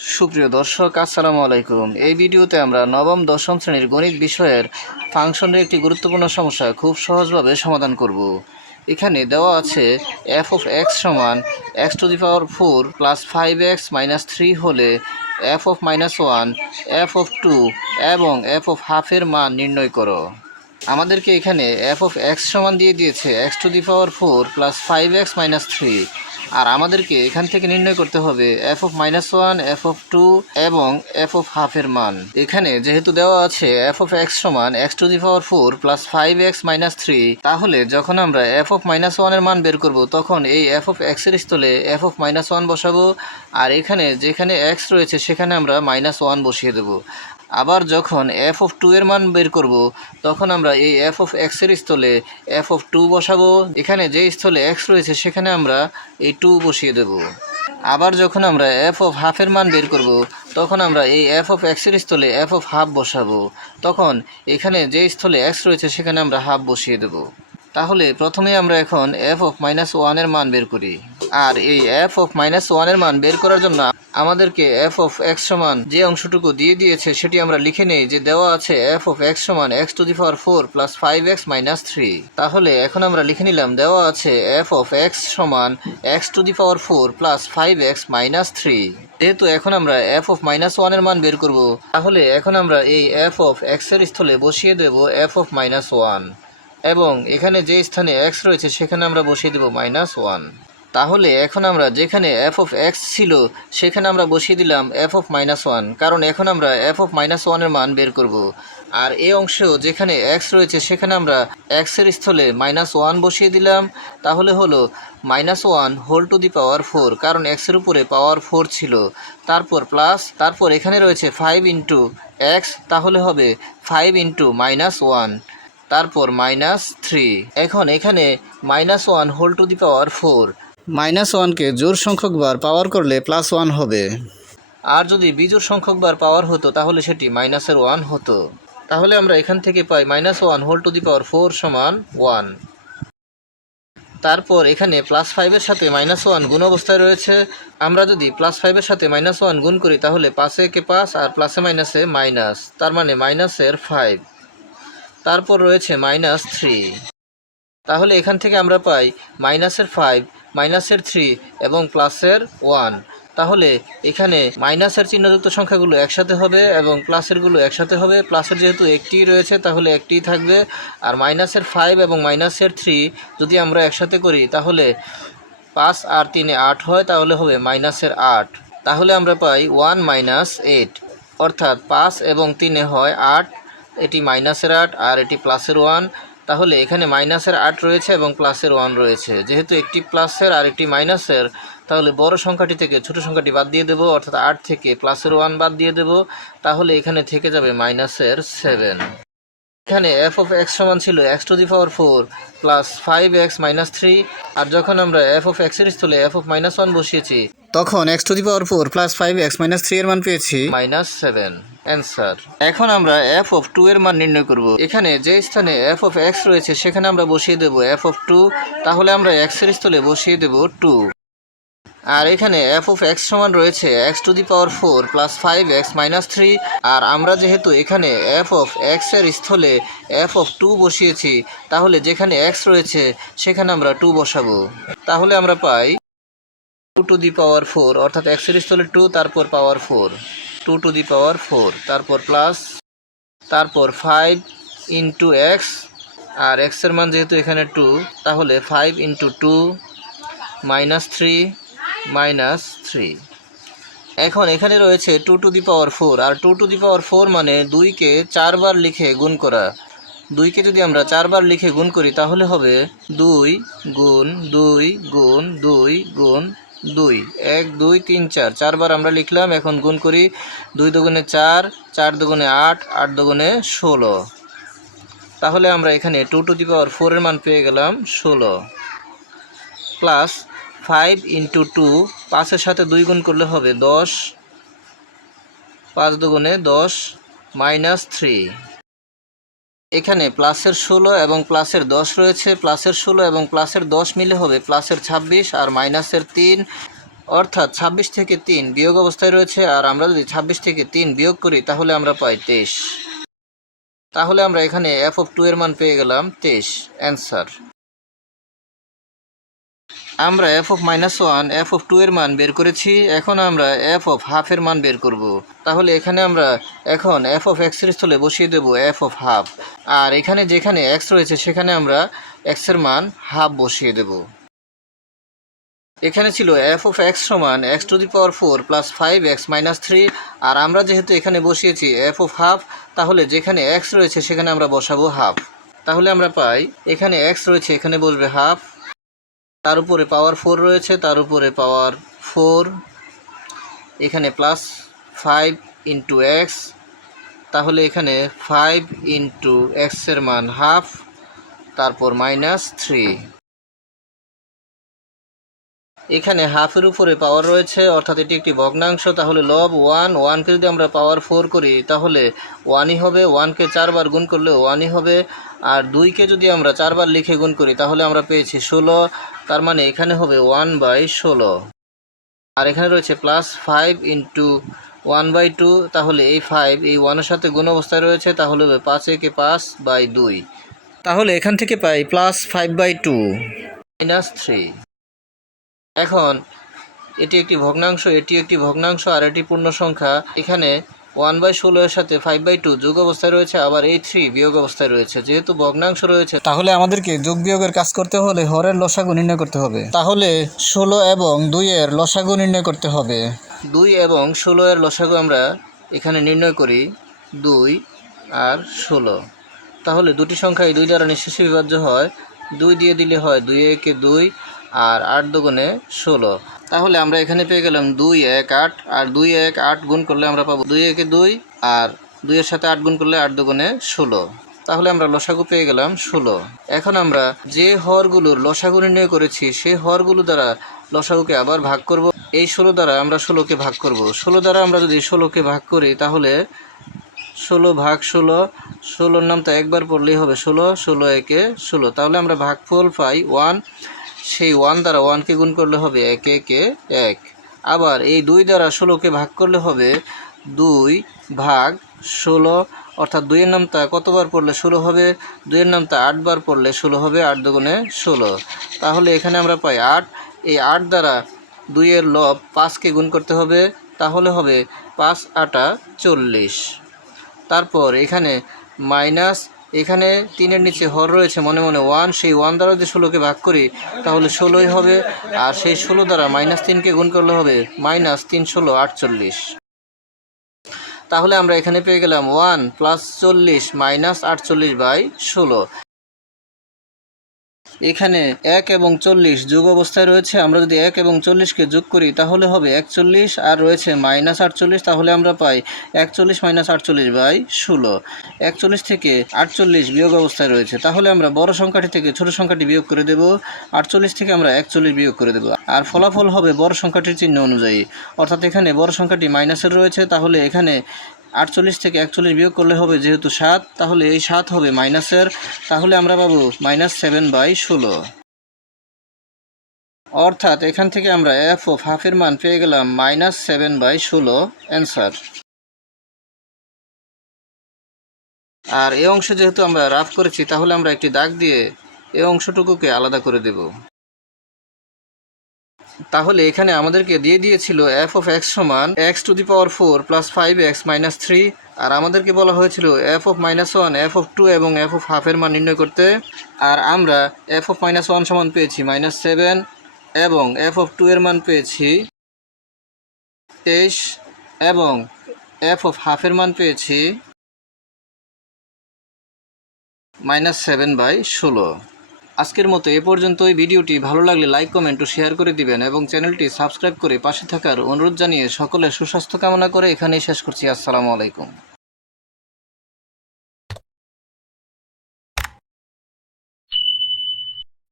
সুপ্রিয় দর্শক, আসসালামু আলাইকুম। এই ভিডিওতে আমরা নবম দশম শ্রেণীর গণিত বিষয়ের ফাংশনের একটি গুরুত্বপূর্ণ সমস্যা খুব সহজভাবে সমাধান করব। এখানে দেওয়া আছে এফ অফ এক্স সমান x two the power 4 plus 5x minus 3 হলে F of minus 1, F of 2 এবং এফ অফ হাফের মান নির্ণয় করো। আমাদেরকে এখানে এফ অফ এক্স সমান দিয়ে দিয়েছে x two the power 4 plus 5x minus 3, আর আমাদেরকে এখান থেকে নির্ণয় করতে হবে F of minus 1, F of 2 এবং এফ অফ হাফের মান। এখানে যেহেতু দেওয়া আছে এফ অফ এক্স সমান x two the power 4 plus 5x minus 3, তাহলে যখন আমরা এফ অফ মাইনাস 1 এর মান বের করব তখন এই এফ অফ এক্স এর স্থলে এফ অফ মাইনাস 1 বসাবো, আর এখানে যেখানে এক্স রয়েছে সেখানে আমরা মাইনাস 1 বসিয়ে দেবো। আবার যখন এফ অফ 2 এর মান বের করব তখন আমরা এই এফ অফ এক্স এর স্থলে এফ অফ 2 বসাবো, এখানে যে স্থলে এক্স রয়েছে সেখানে আমরা এই 2 বসিয়ে দেব। আবার যখন আমরা এফ অফ হাফের মান বের করব তখন আমরা এই এফ অফ এক্স এর স্থলে এফ অফ হাফ বসাবো, তখন এখানে যে স্থলে এক্স রয়েছে সেখানে আমরা হাফ বসিয়ে দেব। তাহলে প্রথমে আমরা এখন এফ অফ মাইনাস 1 এর মান বের করি। আর এই এফ অফ মাইনাস 1 এর মান বের করার জন্য আমাদেরকে এফ অফ এক্স সমান যে অংশটুকু দিয়ে দিয়েছে সেটি আমরা লিখে নেই, যে দেওয়া আছে এফ অফ এক্স সমান x two the power 4 plus 5x minus 3। তাহলে এখন আমরা লিখে নিলাম দেওয়া আছে এফ অফ এক্স সমান x two the power 4 plus 5x minus 3। যেহেতু এখন আমরা এফ অফ মাইনাস 1 এর মান বের করব, তাহলে এখন আমরা এই এফ অফ এক্স এর স্থলে বসিয়ে দেব এফ অফ মাইনাস 1, এবং এখানে যে স্থানে x রয়েছে সেখানে আমরা বসিয়ে দেব মাইনাস 1। তাহলে এখন আমরা যেখানে এফ অফ এক্স ছিল সেখানে আমরা বসিয়ে দিলাম এফ অফ মাইনাস 1, কারণ এখন আমরা এফ অফ মাইনাস 1 এর মান বের করব। আর এই অংশেও যেখানে x রয়েছে সেখানে আমরা x এর স্থলে মাইনাস 1 বসিয়ে দিলাম। তাহলে হলো minus 1 whole to the power 4, কারণ x এর উপরে পাওয়ার 4 ছিল। তারপর প্লাস, তারপর এখানে রয়েছে 5 ইন্টু x, তাহলে হবে 5 ইন্টু মাইনাস 1, তারপর মাইনাস 3। এখন এখানে minus 1 whole to the power 4, minus 1কে জোড় সংখ্যক বার পাওয়ার করলে প্লাস 1 হবে, আর যদি বিজোড় সংখ্যক বার পাওয়ার হতো তাহলে সেটি মাইনাসের 1 হতো। তাহলে আমরা এখান থেকে পাই minus 1 whole to the power 4 সমান 1। তারপর এখানে প্লাস 5 এর সাথে মাইনাস 1 গুণ অবস্থায় রয়েছে। আমরা যদি প্লাস 5 এর সাথে মাইনাস 1 গুণ করি তাহলে 5 একে 5 আর প্লাসে মাইনাসে মাইনাস, তার মানে মাইনাসের 5। তারপর রয়েছে মাইনাস 3। তাহলে এখান থেকে আমরা পাই মাইনাসের 5, মাইনাসের 3 এবং প্লাসের 1। তাহলে এখানে মাইনাসের চিহ্নযুক্ত সংখ্যাগুলো একসাথে হবে এবং প্লাসেরগুলো একসাথে হবে। প্লাসের যেহেতু একটি রয়েছে তাহলে একটিই থাকবে, আর মাইনাসের 5 এবং মাইনাসের 3 যদি আমরা একসাথে করি তাহলে 5 আর 3 8 হয়, তাহলে হবে মাইনাসের 8। তাহলে আমরা পাই 1 মাইনাস 8, অর্থাৎ 5 এবং 3 হয় 8, এটি মাইনাসের 8 আর এটি প্লাসের 1। তাহলে এখানে মাইনাসের 8 রয়েছে এবং প্লাসের 1 রয়েছে। যেহেতু একটি প্লাসের আর একটি মাইনাসের, তাহলে বড় সংখ্যাটি থেকে ছোট সংখ্যাটি বাদ দিয়ে দেব, অর্থাৎ 8 থেকে প্লাসের 1 বাদ দিয়ে দেব। তাহলে এখানে থেকে যাবে মাইনাসের 7। এখানে এফ অফ এক্স সমান ছিল x two the power 4 plus 5x minus 3, আর যখন আমরা এফ অফ এক্স এর স্থলে এফ অফ মাইনাস 1 বসিয়েছি তখন x two the power 4 plus 5x minus 3 এর মান পেয়েছি মাইনাস 7। অ্যান্সার। এখন আমরা এফ অফ 2 এর মান নির্ণয় করব। এখানে যে স্থানে এফ অফ এক্স রয়েছে সেখানে আমরা বসিয়ে দেব এফ অফ 2, তাহলে আমরা এক্স এর স্থলে বসিয়ে দেব 2। আর এখানে এফ অফ এক্স সমান রয়েছে x two the power 4 plus 5x minus 3, আর আমরা যেহেতু এখানে এফ অফ এক্স এর স্থলে এফ অফ 2 বসিয়েছি, তাহলে যেখানে এক্স রয়েছে সেখানে আমরা 2 বসাবো। তাহলে আমরা পাই 2 টু দি পাওয়ার 4, অর্থাৎ এক্স এর স্থলে 2, তারপর পাওয়ার 4, 2 টু দি পাওয়ার 4, তারপর প্লাস, তারপর 5 ইন্টু এক্স, আর এক্স এর মান যেহেতু এখানে 2, তাহলে 5 ইন্টু 2 মাইনাস 3 মাইনাস 3। এখন এখানে রয়েছে 2 two the power 4, R 2 two the power 4 মানে 2কে 4 বার লিখে গুণ করা। 2কে যদি আমরা 4 বার লিখে গুণ করি তাহলে হবে 2 গুণ 2 গুণ 2 গুণ 2, 1 2 3 4, 4 বার আমরা লিখলাম। এখন গুণ করি, 2 দুগুণে 4, 4 দুগুণে 8, 8 দুগুণে 16। তাহলে আমরা এখানে 2 টু দি পাওয়ার 4 এর মান পেয়ে গেলাম 16, প্লাস 5 ইন্টু 2, 5-এর সাথে 2 গুণ করলে হবে 10, 5 দুগুণে 10 মাইনাস 3। এখানে প্লাসের 16 এবং প্লাসের 10 রয়েছে। প্লাসের 16 এবং প্লাসের 10 মিলে হবে প্লাসের 26, আর মাইনাসের 3, অর্থাৎ 26 থেকে 3 বিয়োগ অবস্থায় রয়েছে, আর আমরা যদি 26 থেকে 3 বিয়োগ করি তাহলে আমরা পাই 23। তাহলে আমরা এখানে f(2) এর মান পেয়ে গেলাম 23, অ্যান্সার। আমরা f(-1) f(2) এর মান বের করেছি, এখন আমরা f(½ এর মান বের করব। তাহলে এখানে আমরা এখন f(x) এর স্থলে বসিয়ে দেব f(½), আর এখানে যেখানে x রয়েছে সেখানে আমরা x এর মান ½ বসিয়ে দেব। এখানে ছিল f(x) = x⁴ প্লাস 5x - 3, আর আমরা যেহেতু এখানে বসিয়েছি f(½), তাহলে যেখানে x রয়েছে সেখানে আমরা বসাবো ½। তাহলে আমরা পাই এখানে x রয়েছে, এখানে বসবে ½, তার উপরে পাওয়ার 4 রয়েছে, তার উপরে পাওয়ার 4, এখানে প্লাস 5 × x, তাহলে এখানে 5 × x এর মান ½ তারপর -3। এখানে হাফের উপরে পাওয়ার রয়েছে, অর্থাৎ এটি একটি ভগ্নাংশ, তাহলে লব 1কে যদি আমরা পাওয়ার 4 করি তাহলে 1ই হবে, 1কে 4 বার গুণ করলে 1ই হবে, আর 2কে যদি আমরা 4 বার লিখে গুণ করি তাহলে আমরা পেয়েছি 16, তার মানে এখানে হবে 1/16। আর এখানে রয়েছে প্লাস 5 × 1/2, তাহলে এই 5 এই 1-এর সাথে গুণ অবস্থায় রয়েছে, তাহলে হবে 5 × 5/2, তাহলে এখান থেকে পাই +5/2 -3। এখন এটি একটি ভগ্নাংশ, এটি একটি ভগ্নাংশ, আর এটি পূর্ণ সংখ্যা। এখানে 1/16 এর সাথে 5/2 যোগ অবস্থায় রয়েছে, আবার এই 3 বিয়োগ অবস্থায় রয়েছে। যেহেতু ভগ্নাংশ রয়েছে তাহলে আমাদেরকে যোগ বিয়োগের কাজ করতে হলে হরের লসাগু নির্ণয় করতে হবে। তাহলে 16 এবং 2 এর লসাগু নির্ণয় করতে হবে। 2 এবং 16 এর লসাগু আমরা এখানে নির্ণয় করি, 2 আর 16। তাহলে দুটি সংখ্যা এই 2 দ্বারা নিঃশেষে বিভাজ্য হয়, 2 দিয়ে দিলে হয় 2 × 1 = 2, আর 8 × 2 = 16। তাহলে আমরা এখানে পেয়ে গেলাম 2 1 8, আর 2 1 8 গুণ করলে আমরা পাবো 2 1 2, আর 2 এর সাথে 8 গুণ করলে 8 2 = 16। তাহলে আমরা লসাগু পেয়ে গেলাম 16। এখন আমরা যে হরগুলোর লসাগু নির্ণয় করেছি সেই হরগুলো দ্বারা লসাগুকে আবার ভাগ করব। এই 16 দ্বারা আমরা 16কে ভাগ করব। 16 দ্বারা আমরা যদি 16কে ভাগ করি তাহলে 16 ভাগ 16, 16-র নামটা একবার পড়লেই হবে 16, 16 একে 16, তাহলে আমরা ভাগফল পাই 1। সেই 1 দ্বারা 1কে গুণ করলে হবে 1 1 1। আবার এই 2 দ্বারা 16কে ভাগ করলে হবে 2 ভাগ 16, অর্থাৎ 2 এর নামটা কতবার পড়লে 16 হবে, 2 এর নামটা 8 বার পড়লে 16 হবে, 8 2 = 16। তাহলে এখানে আমরা পাই 8। এই 8 দ্বারা 2 এর লব 5কে গুণ করতে হবে, তাহলে হবে 5 8 40। তারপর এখানে মাইনাস, এখানে 3-এর নিচে হর রয়েছে মনে মনে 1, সেই 1 দ্বারা যদি 16কে ভাগ করি তাহলে 16ই হবে, আর সেই 16 দ্বারা -3কে গুণ করলে হবে -3 16 48। তাহলে আমরা এখানে পেয়ে গেলাম 1 + 40 - 48/16। এখানে 1 এবং 40 যোগ অবস্থায় রয়েছে, আমরা যদি 1 এবং 40কে যোগ করি তাহলে হবে 41, আর রয়েছে -48, তাহলে আমরা পাই 41 - 48/16। 41 থেকে 48 বিয়োগ অবস্থায় রয়েছে, তাহলে আমরা বড় সংখ্যাটি থেকে ছোট সংখ্যাটি বিয়োগ করে দেব। 48 থেকে আমরা 41 বিয়োগ করে দেব, আর ফলাফল হবে বড় সংখ্যাটির চিহ্ন অনুযায়ী, অর্থাৎ এখানে বড় সংখ্যাটি মাইনাসের রয়েছে, তাহলে এখানে 48 থেকে 41 বিয়োগ করলে হবে যেহেতু 7, তাহলে এই 7 হবে মাইনাসের, তাহলে আমরা পাবো -7/16। অর্থাৎ এখান থেকে আমরা f(½ এর মান পেয়ে গেলাম -7/16, অ্যান্সার। আর এই অংশে যেহেতু আমরা রাফ করেছি তাহলে আমরা একটি দাগ দিয়ে এই অংশটুকুকে আলাদা করে দেব। তাহলে এখানে আমাদেরকে দিয়ে দিয়েছিল f(x) = x⁴ প্লাস 5x - 3, আর আমাদেরকে বলা হয়েছিল f(-1), f(2) এবং f(½ এর মান নির্ণয় করতে, আর আমরা f(-1) পেয়েছি -7, এবং f(2) এর মান পেয়েছি 23, এবং f(½ এর মান পেয়েছি -7/16। আজকের মতো এ পর্যন্তই। ভিডিওটি ভালো লাগলে লাইক, কমেন্ট ও শেয়ার করে দিবেন, এবং চ্যানেলটি সাবস্ক্রাইব করে পাশে থাকার অনুরোধ জানিয়ে সকলের সুস্বাস্থ্য কামনা করে এখানেই শেষ করছি। আসসালামু আলাইকুম।